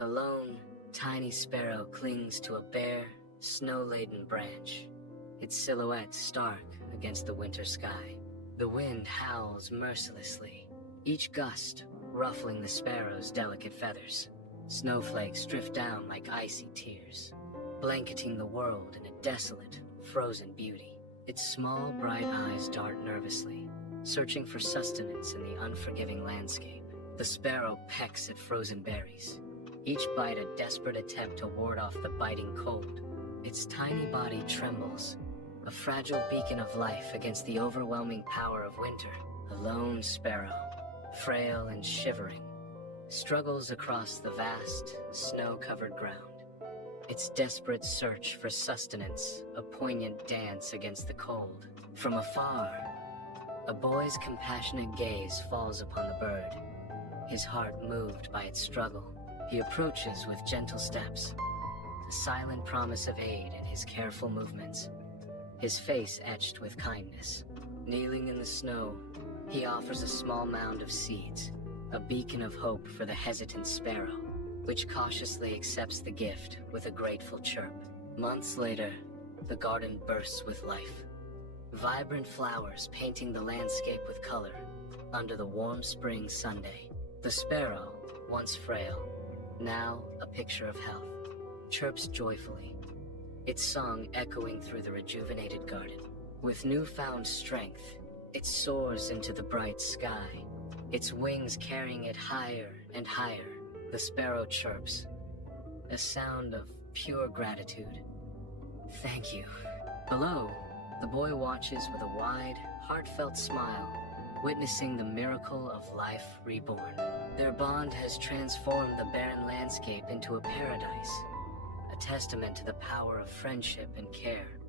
A lone, tiny sparrow clings to a bare, snow-laden branch, its silhouette stark against the winter sky. The wind howls mercilessly, each gust ruffling the sparrow's delicate feathers. Snowflakes drift down like icy tears, blanketing the world in a desolate, frozen beauty. Its small, bright eyes dart nervously, searching for sustenance in the unforgiving landscape. The sparrow pecks at frozen berries, each bite a desperate attempt to ward off the biting cold. Its tiny body trembles, a fragile beacon of life against the overwhelming power of winter. A lone sparrow, frail and shivering, struggles across the vast, snow-covered ground. Its desperate search for sustenance, a poignant dance against the cold. From afar, a boy's compassionate gaze falls upon the bird, his heart moved by its struggle. He approaches with gentle steps, a silent promise of aid in his careful movements, his face etched with kindness. Kneeling in the snow, he offers a small mound of seeds, a beacon of hope for the hesitant sparrow, which cautiously accepts the gift with a grateful chirp. Months later, the garden bursts with life. Vibrant flowers painting the landscape with color under the warm spring Sunday. The sparrow, once frail, now a picture of health, chirps joyfully, its song echoing through the rejuvenated garden. With newfound strength, it soars into the bright sky, its wings carrying it higher and higher. The sparrow chirps, a sound of pure gratitude. Thank you. Below, the boy watches with a wide, heartfelt smile, witnessing the miracle of life reborn. Their bond has transformed the barren landscape into a paradise, a testament to the power of friendship and care.